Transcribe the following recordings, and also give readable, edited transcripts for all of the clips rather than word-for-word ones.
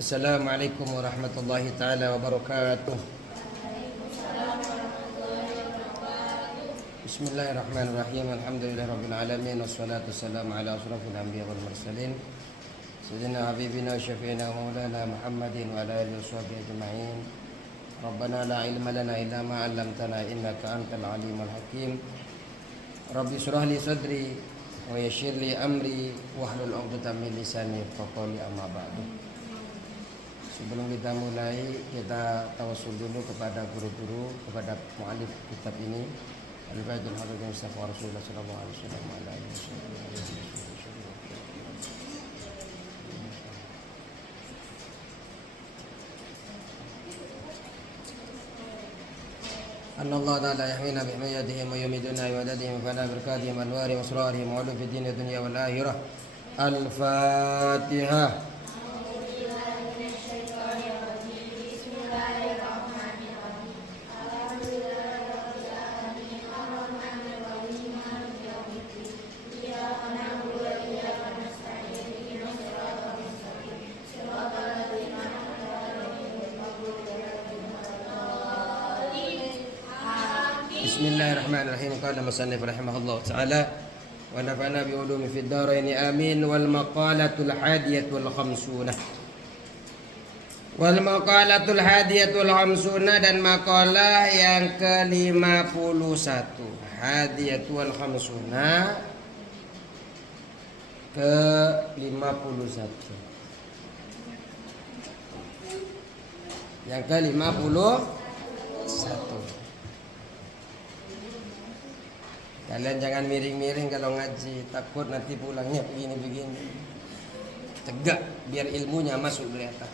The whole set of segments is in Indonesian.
Assalamualaikum warahmatullahi taala wabarakatuh. Bismillahirrahmanirrahim. Alhamdulillahirabbil alamin wassalatu wassalamu ala asyrafil anbiya wal mursalin sayyidina habibina wa syafiina wa maulana Muhammadin wa ala alihi washabbihi ajma'in. Rabbana la ilma lana illa ma 'allamtana innaka antal alimul hakim. Rabbi shrah li sadri wa yassir li amri wahlul 'uqdatam min lisani yafqahu qawli amma ba'du. Sebelum kita mulai, kita tawassul dulu kepada guru-guru, kepada mu'alif kitab ini, Al-Faidul Habib Mustafa Rasulullah sallallahu alaihi wasallam. Anna Allah ta'ala yahmina bihmayatihim wa yumiduna iwadadihim fala berkatihim anwari wa asrarihim wa fi dini dunia wal akhirah. Al-Fatihah. Bismillahirrahmanirrahim. Qala musannif rahimahullah ta'ala wa nafa'na bi ulumi fid dharain amin. Wal maqalatul hadiyatu wal khamsuna. Wal maqalatul hadiyatu wal khamsuna, dan makalah yang ke-51. Hadiyatu wal khamsuna, ke-51. Yang ke-51. Kalian jangan miring-miring kalau ngaji, takut nanti pulangnya begini-begini. Tegak biar ilmunya masuk dari atas.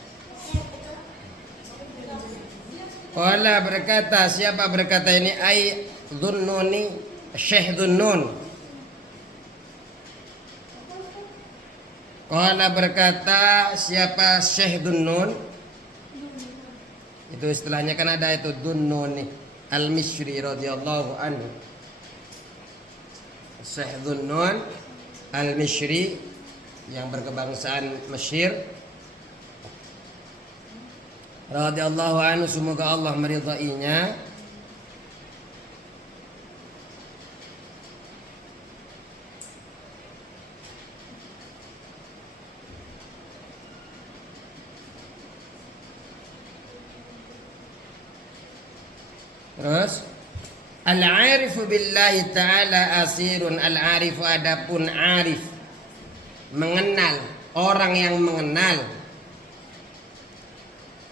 Qala berkata, siapa berkata ini? Ai Dhunnuni, Syekh Dhunnun. Qala berkata, siapa Syekh Dhunnun? Itu istilahnya kan ada itu Dhunnuni Al-Misri radhiyallahu anhu. Syekh Dhunnun Al-Misri yang berkebangsaan Mesir radhiyallahu anhu, semoga Allah meridainya. Terus al-arifu billahi ta'ala asirun. Al-arifu, adapun arif, mengenal, orang yang mengenal.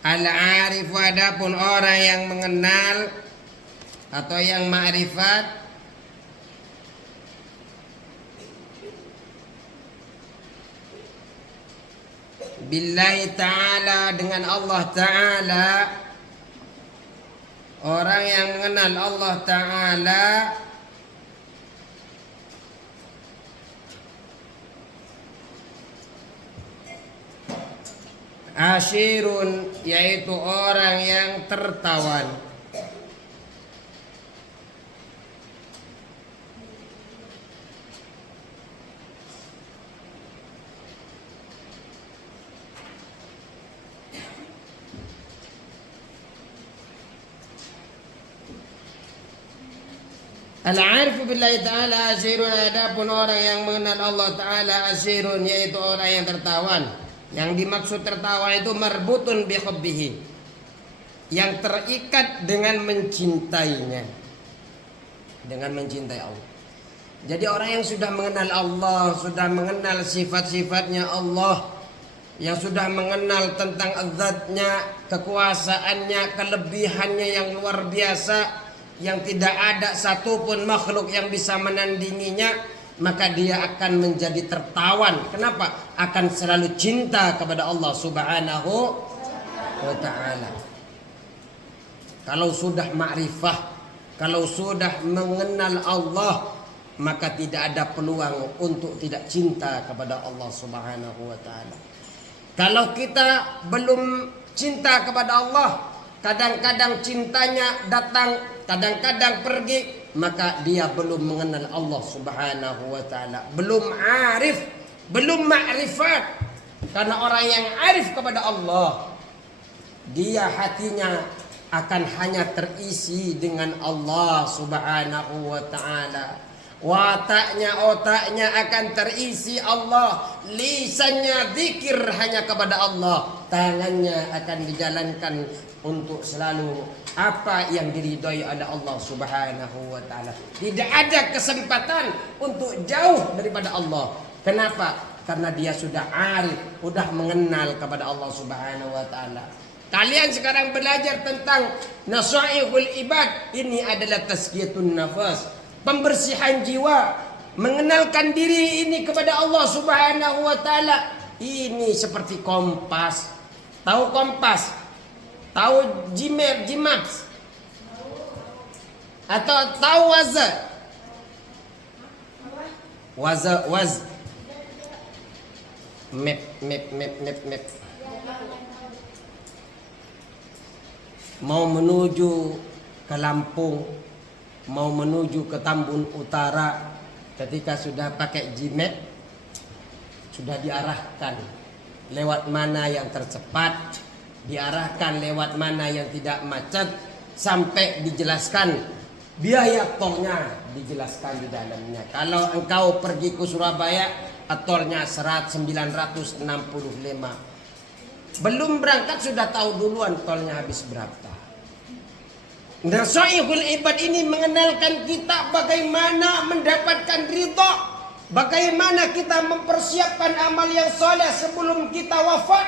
Al-arifu, adapun orang yang mengenal atau yang ma'rifat. Billahi ta'ala, dengan Allah ta'ala. Orang yang mengenal Allah Ta'ala asyirun, yaitu orang yang tertawan. Al-arifu billahi ta'ala asyirun, adapun orang yang mengenal Allah Ta'ala asyirun, yaitu orang yang tertawan. Yang dimaksud tertawan itu marbutun bi hubbihi, yang terikat dengan mencintainya, dengan mencintai Allah. Jadi orang yang sudah mengenal Allah, sudah mengenal sifat-sifatnya Allah, yang sudah mengenal tentang zat-Nya, kekuasaannya, kelebihannya yang luar biasa, yang tidak ada satupun makhluk yang bisa menandinginya, maka dia akan menjadi tertawan. Kenapa? Akan selalu cinta kepada Allah Subhanahu wa ta'ala. Kalau sudah ma'rifah, kalau sudah mengenal Allah, maka tidak ada peluang untuk tidak cinta kepada Allah Subhanahu wa ta'ala. Kalau kita belum cinta kepada Allah, kadang-kadang cintanya datang, kadang-kadang pergi, maka dia belum mengenal Allah Subhanahu wa ta'ala, belum arif, belum ma'rifat. Karena orang yang arif kepada Allah, dia hatinya akan hanya terisi dengan Allah subhanahu wa ta'ala. Otaknya akan terisi Allah. Lisannya zikir hanya kepada Allah. Tangannya akan dijalankan untuk selalu apa yang diridhai oleh Allah subhanahu wa ta'ala. Tidak ada kesempatan untuk jauh daripada Allah. Kenapa? Karena dia sudah arif, sudah mengenal kepada Allah subhanahu wa ta'ala. Kalian sekarang belajar tentang nasaihul ibad. Ini adalah tazkiyatun nafas, pembersihan jiwa, mengenalkan diri ini kepada Allah subhanahu wa ta'ala. Ini seperti kompas. Tahu kompas? Tahu Gmaps? Atau tahu Waz? Map. Mau menuju ke Lampung, mau menuju ke Tambun Utara, ketika sudah pakai Gmap, sudah diarahkan lewat mana yang tercepat, diarahkan lewat mana yang tidak macet, sampai dijelaskan biaya tolnya, dijelaskan di dalamnya. Kalau engkau pergi ke Surabaya, tolnya 965. Belum berangkat sudah tahu duluan tolnya habis berapa. Nasaihul ibad ini mengenalkan kita bagaimana mendapatkan ridha, bagaimana kita mempersiapkan amal yang soleh sebelum kita wafat.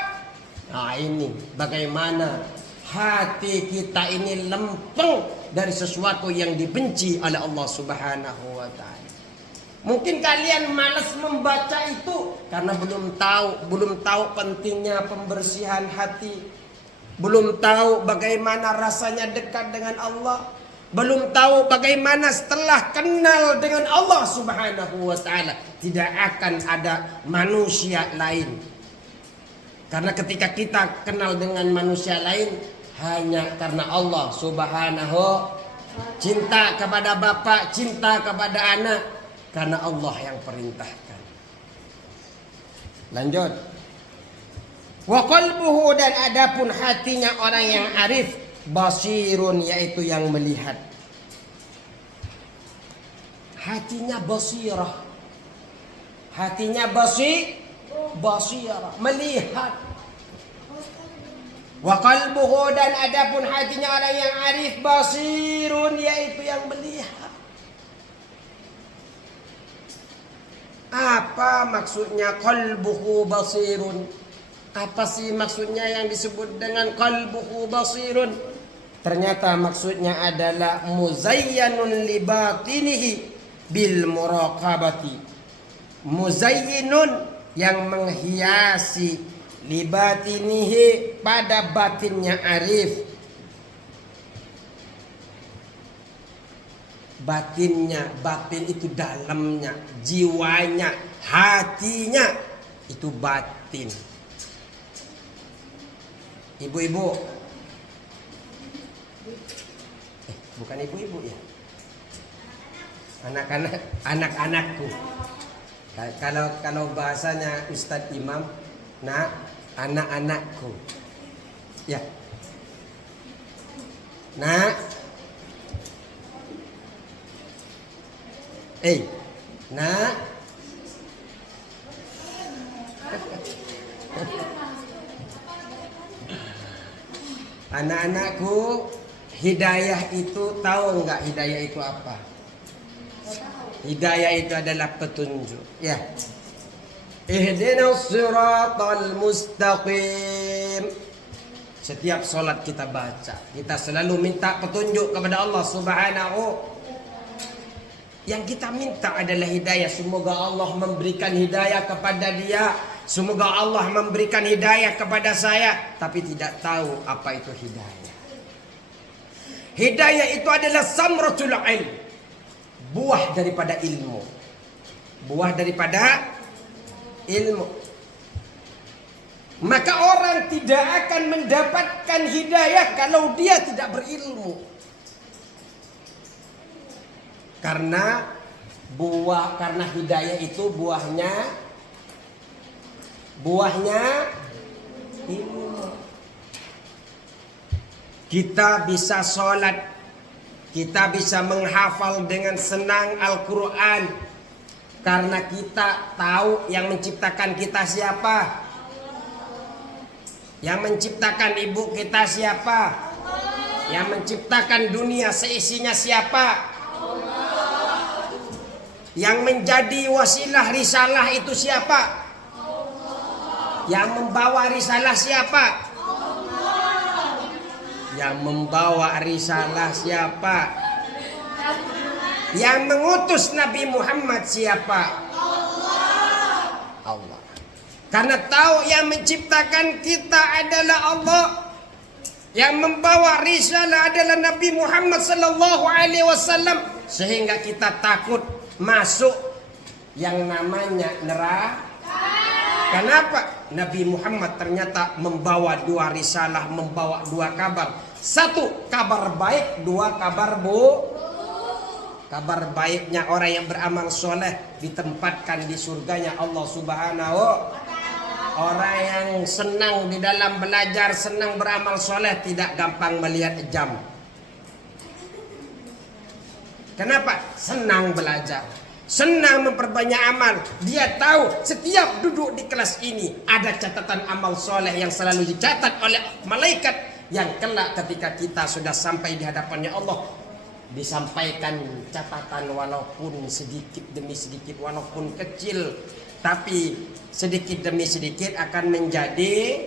Nah ini bagaimana hati kita ini lempeng dari sesuatu yang dibenci oleh Allah subhanahu wa ta'ala. Mungkin kalian malas membaca itu karena belum tahu pentingnya pembersihan hati. Belum tahu bagaimana rasanya dekat dengan Allah. Belum tahu bagaimana setelah kenal dengan Allah subhanahu wa ta'ala tidak akan ada manusia lain. Karena ketika kita kenal dengan manusia lain hanya karena Allah subhanahu, cinta kepada bapak, cinta kepada anak, karena Allah yang perintahkan. Lanjut. Wa qalbuhu, dan adapun hatinya orang yang arif, basirun, yaitu yang melihat. Hatinya basirah. Hatinya basirah, melihat. Wa qalbuhu, dan adapun hatinya orang yang arif, basirun, yaitu yang melihat. Apa maksudnya qalbuhu basirun? Apa sih maksudnya yang disebut dengan qalbuhu basirun? Ternyata maksudnya adalah muzayyanun li batinihi bil muraqabati. Muzayyinun, yang menghiasi, li batinihi, pada batinnya arif. Batinnya, batin itu dalamnya, jiwanya, hatinya, itu batin. Ibu-ibu, bukan ibu-ibu ya, anak-anakku. Kalau bahasanya Ustadz Imam, nah anak-anakku, ya, nah, nah. Anak-anakku, hidayah itu, tahu nggak hidayah itu apa? Hidayah itu adalah petunjuk. Ya. Ihdinas siratal mustaqim. Setiap solat kita baca, kita selalu minta petunjuk kepada Allah subhanahu. Yang kita minta adalah hidayah. Semoga Allah memberikan hidayah kepada dia. Semoga Allah memberikan hidayah kepada saya. Tapi tidak tahu apa itu hidayah. Hidayah itu adalah samratul ilm, buah daripada ilmu. Buah daripada ilmu. Maka orang tidak akan mendapatkan hidayah kalau dia tidak berilmu. Karena hidayah itu buahnya buahnya ilmu. Kita bisa sholat, kita bisa menghafal dengan senang Al-Quran, karena kita tahu yang menciptakan kita siapa. Yang menciptakan ibu kita siapa? Yang menciptakan dunia seisinya siapa? Yang menjadi wasilah risalah itu siapa? Yang membawa risalah siapa? Yang membawa risalah siapa? Yang mengutus Nabi Muhammad siapa? Allah. Karena tahu yang menciptakan kita adalah Allah, yang membawa risalah adalah Nabi Muhammad sallallahu alaihi wasallam, sehingga kita takut masuk yang namanya neraka. Kenapa? Nabi Muhammad ternyata membawa dua risalah, membawa dua kabar. Satu kabar baik, dua kabar buruk. Kabar baiknya orang yang beramal soleh ditempatkan di surganya Allah Subhanahu. Orang yang senang di dalam belajar, senang beramal soleh, tidak gampang melihat jam. Kenapa? Senang belajar, senang memperbanyak amal. Dia tahu setiap duduk di kelas ini ada catatan amal soleh yang selalu dicatat oleh malaikat, yang kelak ketika kita sudah sampai di hadapannya Allah, disampaikan catatan walaupun sedikit demi sedikit, walaupun kecil, tapi sedikit demi sedikit akan menjadi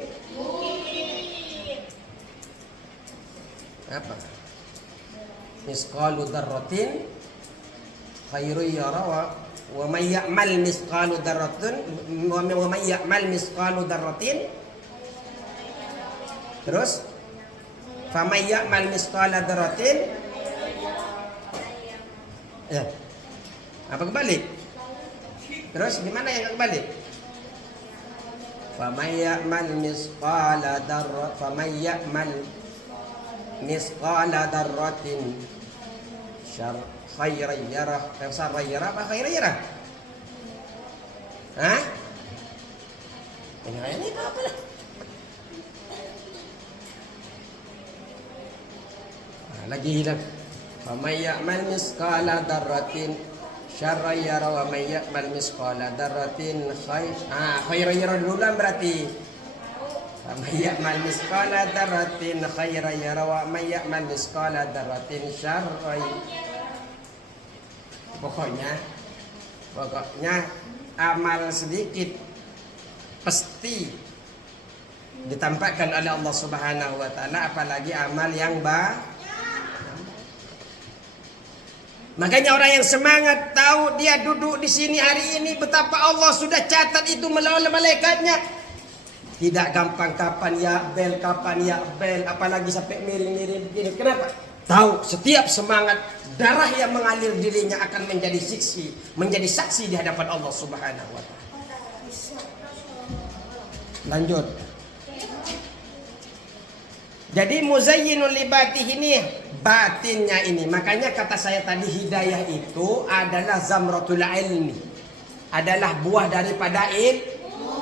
apa? Misqalu dzarratin khairu yara wa may ya'mal misqalu dzarratin wa may ya'mal misqalu dzarratin, terus fa may ya'mal misqala dzarratin, ya apa kebalik? Terus gimana yang kebalik? Fa may ya'mal misqala dzarratin, fa may ya'mal misqala dzarratin syarr khairan yarah, syarran yarah apa khairan yarah? Hah? Ini apa lah? Lagi hilang. Fa may ya'mal misqala dzarratin syarran yarah wa may ya'mal misqala dzarratin khairan yarah dulu berarti. May ya'mal misqala dzarratin khairan yara wa may ya'mal misqala dzarratin syarran. Pokoknya amal sedikit pasti ditampakkan oleh Allah Subhanahu wa taala, apalagi amal yang Makanya orang yang semangat tahu dia duduk di sini hari ini betapa Allah sudah catat itu melalui malaikatnya. Tidak gampang kapan ya bel, apalagi sampai miring-miring begini. Kenapa? Tahu setiap semangat darah yang mengalir dirinya akan menjadi saksi di hadapan Allah Subhanahu wa taala. Lanjut. Jadi muzayyinul libatih ini batinnya ini. Makanya kata saya tadi hidayah itu adalah zamratul ilmi. Adalah buah daripada ilmu.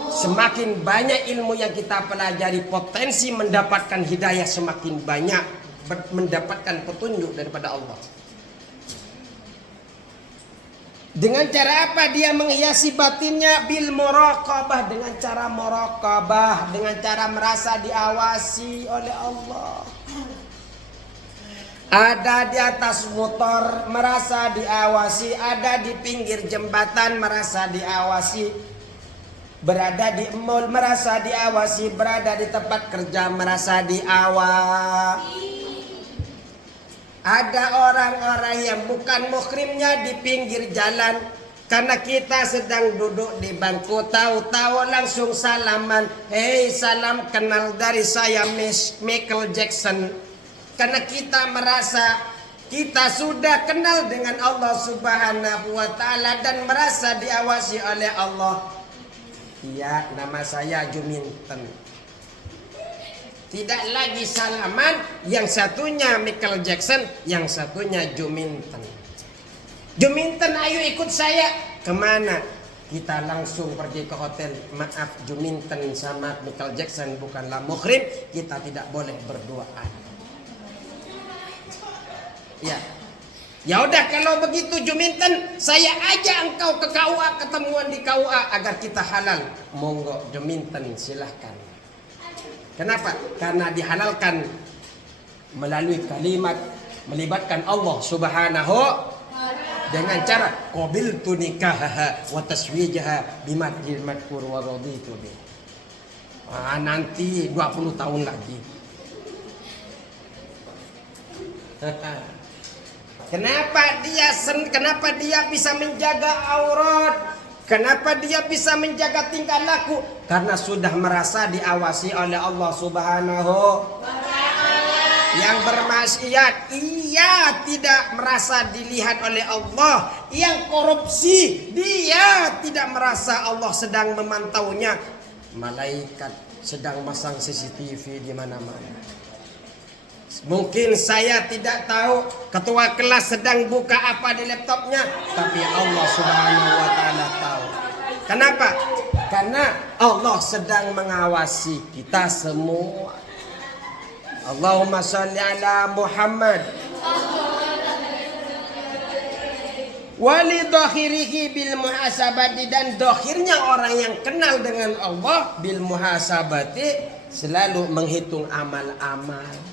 Semakin banyak ilmu yang kita pelajari, potensi mendapatkan hidayah semakin banyak, mendapatkan petunjuk daripada Allah. Dengan cara apa dia menghiasi batinnya? Bil muraqabah, dengan cara muraqabah, dengan cara merasa diawasi oleh Allah. Ada di atas motor merasa diawasi, ada di pinggir jembatan merasa diawasi, berada di mall merasa diawasi, berada di tempat kerja merasa diawasi. Ada orang-orang yang bukan muhrimnya di pinggir jalan, karena kita sedang duduk di bangku, tahu-tahu langsung salaman. Hei, salam kenal dari saya Michael Jackson. Karena kita merasa kita sudah kenal dengan Allah Subhanahu wa taala dan merasa diawasi oleh Allah. Iya, nama saya Juminten. Tidak lagi salaman, yang satunya Michael Jackson, yang satunya Juminten. Juminten, ayo ikut saya. Kemana? kita langsung pergi ke hotel. Maaf, Juminten sama Michael Jackson bukanlah muhrim, kita tidak boleh berduaan. Ya. Ya udah, kalau begitu Juminten, saya ajak engkau ke KUA, ketemuan di KUA agar kita halal. Monggo Juminten, silahkan. Kenapa? Karena dihalalkan melalui kalimat melibatkan Allah Subhanahu dengan cara qabiltu nikahaha wa taswijaha bimadil madkur wa raditu bi. Nanti 20 tahun lagi. Kenapa dia bisa menjaga aurat? Kenapa dia bisa menjaga tingkah laku? Karena sudah merasa diawasi oleh Allah Subhanahu. Yang bermaksiat, ia tidak merasa dilihat oleh Allah. Yang korupsi, dia tidak merasa Allah sedang memantaunya. Malaikat sedang masang CCTV di mana-mana. Mungkin saya tidak tahu ketua kelas sedang buka apa di laptopnya, tapi Allah Subhanahu wa taala tahu. Kenapa? Karena Allah sedang mengawasi kita semua. Allahumma shalli ala Muhammad. Wali dohirihi bil muhasabati, dan dohirnya orang yang kenal dengan Allah bil muhasabati selalu menghitung amal-amal.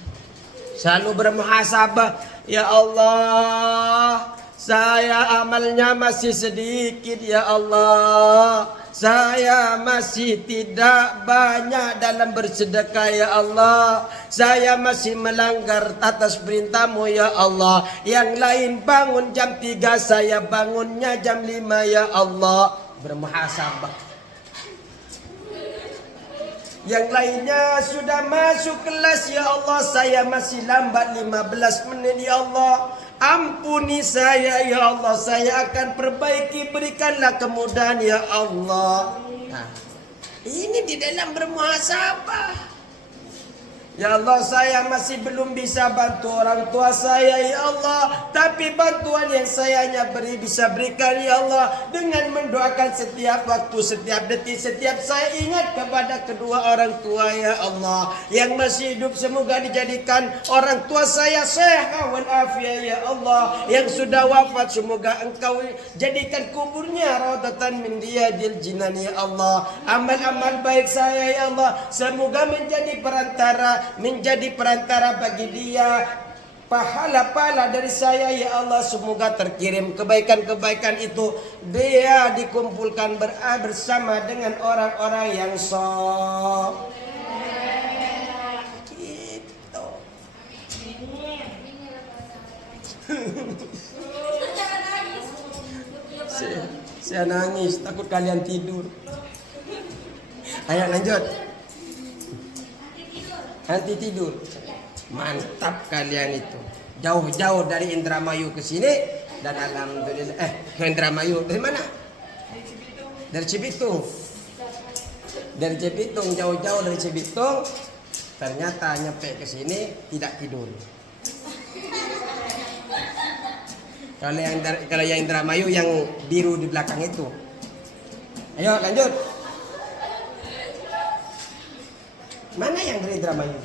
Selalu bermuhasabah, ya Allah, saya amalnya masih sedikit, ya Allah. Saya masih tidak banyak dalam bersedekah, ya Allah. Saya masih melanggar atas perintah-Mu, ya Allah. Yang lain bangun jam 3, saya bangunnya jam 5, ya Allah. Bermuhasabah. Yang lainnya sudah masuk kelas, ya Allah, saya masih lambat 15 menit, ya Allah. Ampuni saya, ya Allah, saya akan perbaiki, berikanlah kemudahan, ya Allah. Nah, ini di dalam bermuhasabah. Ya Allah, saya masih belum bisa bantu orang tua saya, ya Allah. Tapi bantuan yang saya hanya bisa berikan, ya Allah, dengan mendoakan setiap waktu, setiap detik, setiap saya ingat kepada kedua orang tua, ya Allah. Yang masih hidup semoga dijadikan orang tua saya sehat wal afiat, ya Allah. Yang sudah wafat semoga Engkau jadikan kuburnya raudhatan min riyadil jinan, ya Allah. Amal-amal baik saya, ya Allah, semoga menjadi perantara bagi dia. Pahala-pahala dari saya, ya Allah, semoga terkirim kebaikan-kebaikan itu. Dia dikumpulkan bersama dengan orang-orang yang gitu. Saya nangis, takut kalian tidur. Ayo lanjut. Anti tidur. Mantap kalian itu. Jauh-jauh dari Indramayu ke sini, dan alhamdulillah Indramayu dari mana? Dari Cibitung. Dari Cibitung, jauh-jauh dari Cibitung. Ternyata nyampe ke sini tidak tidur. Kalau yang Indramayu yang biru di belakang itu. Ayo lanjut. Mana yang dari Indramayu?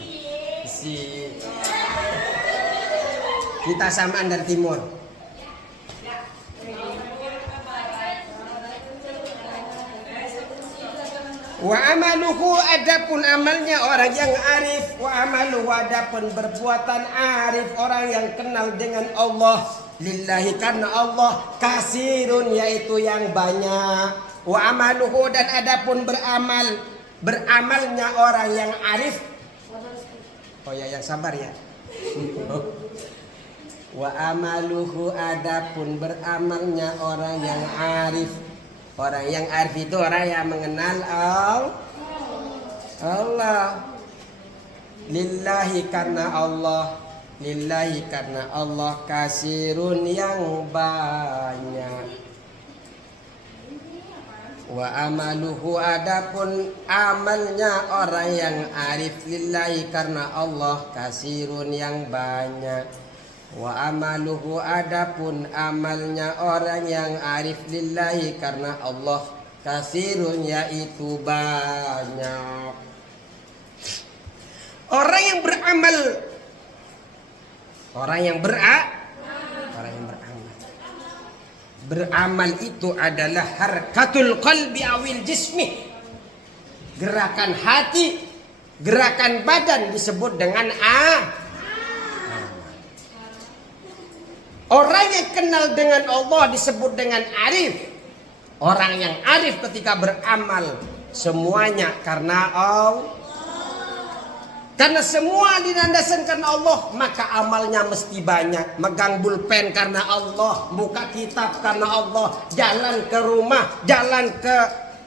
Kita samaan dari timur. Wa amaluhu, adapun amalnya orang yang arif. Wa amaluhu, adapun perbuatan arif orang yang kenal dengan Allah. Lillahi, karena Allah. Kasirun, yaitu yang banyak. Wa amaluhu, dan adapun beramalnya orang yang arif. Oh ya, yang sabar ya. Wa amaluhu, adapun beramalnya orang yang arif. Orang yang arif itu orang yang mengenal Allah. Lillahi, karena Allah. Lillahi, karena Allah. Kasirun, yang banyak. Wa amaluhu, adapun amalnya orang yang arif. Lillahi, karena Allah. Kasirun, yang banyak. Wa amaluhu, adapun amalnya orang yang arif. Lillahi, karena Allah. Kasirun yaitu banyak. Orang yang beramal, orang yang beramal. Beramal itu adalah harkatul qalbi awil jismi. Gerakan hati, gerakan badan disebut dengan orang yang kenal dengan Allah disebut dengan arif. Orang yang arif ketika beramal semuanya karena Allah. Karena semua dinandasan karena Allah, maka amalnya mesti banyak. Megang pulpen karena Allah, buka kitab karena Allah, jalan ke rumah, jalan ke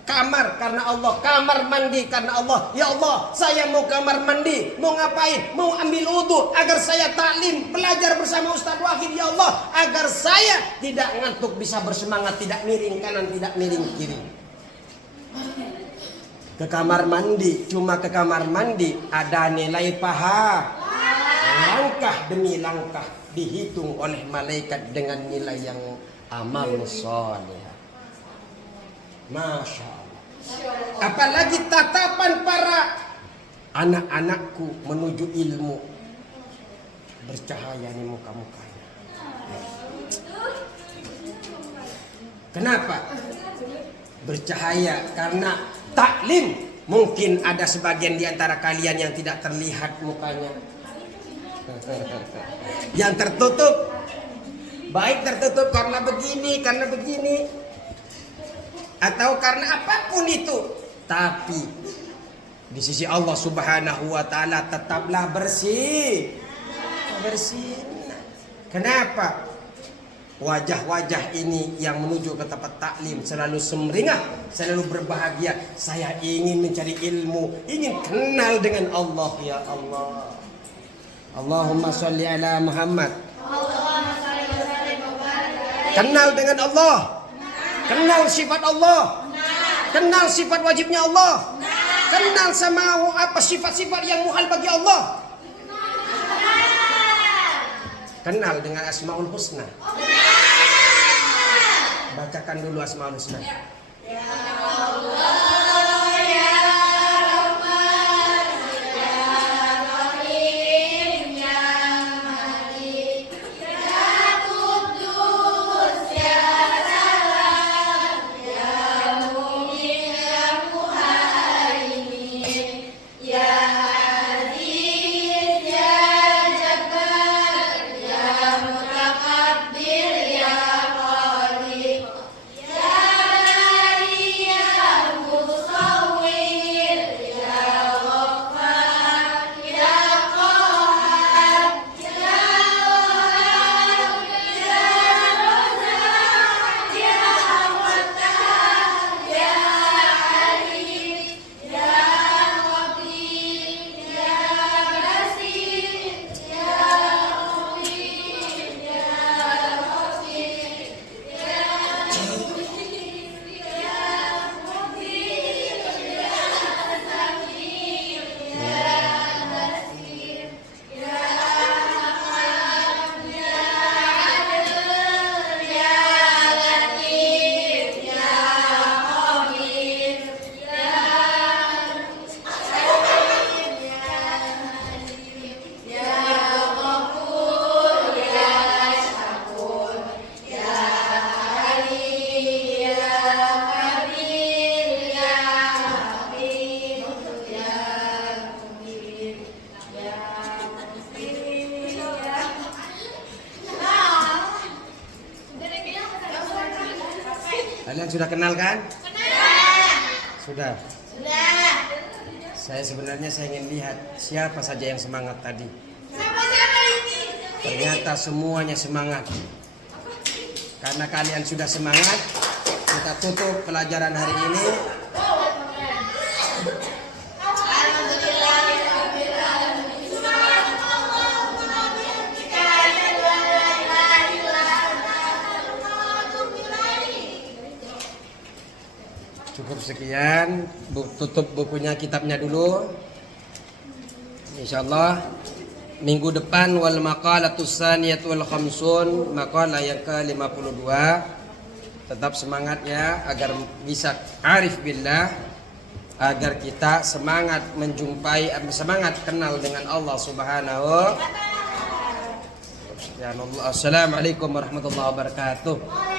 kamar karena Allah, kamar mandi karena Allah. Ya Allah, saya mau kamar mandi, mau ngapain? Mau ambil wudu agar saya taklim, belajar bersama Ustaz Wahid. Ya Allah, agar saya tidak ngantuk, bisa bersemangat, tidak miring kanan, tidak miring kiri. Ke kamar mandi, cuma ke kamar mandi ada nilai pahala. Langkah demi langkah dihitung oleh malaikat dengan nilai yang amal soleh. Masya Allah. Apalagi tatapan para anak-anakku menuju ilmu, bercahaya nih muka-mukanya. Kenapa? Bercahaya karena taklim. Mungkin ada sebagian di antara kalian yang tidak terlihat mukanya, yang tertutup. Baik tertutup karena begini, atau karena apapun itu. Tapi di sisi Allah Subhanahu wa ta'ala tetaplah bersih. Kenapa? Wajah-wajah ini yang menuju ke tempat taklim selalu sumringah, selalu berbahagia. Saya ingin mencari ilmu, ingin kenal dengan Allah. Ya Allah, Allahumma sholli ala Muhammad. Kenal dengan Allah, kenal sifat Allah, kenal sifat wajibnya Allah, kenal sama apa sifat-sifat yang muhal bagi Allah. Kenal dengan Asmaul Husna. Bacakan dulu Asmaul Husna. Ya Allah, ya Rahman, ya Rahim, ya Malik, ya Qudus, ya Salam, ya Mu'min, ya Muhaimin, ya Aziz, ya Jabbar, ya Mutakabbir, ya Khaliq, ya Bari, ya Musawwir, ya Ghaffar, ya Qahhar, ya Wahhab, ya Razzaq, ya Fattah, ya Alim, ya Khabir, ya Basir, ya Mu'min, ya Rafiq, ya Kalian sudah kenal kan? Sudah. Saya sebenarnya ingin lihat siapa saja yang semangat tadi. Ternyata semuanya semangat. Karena kalian sudah semangat, kita tutup pelajaran hari ini. Cukup sekian, tutup bukunya, kitabnya dulu. Insyaallah minggu depan wal maqalatus saniyatu wal khamsun, maqalah yang ke-52. Tetap semangat ya agar bisa arif billah, agar kita semangat menjumpai, semangat kenal dengan Allah Subhanahu wa Ta'ala. Assalamualaikum warahmatullahi wabarakatuh.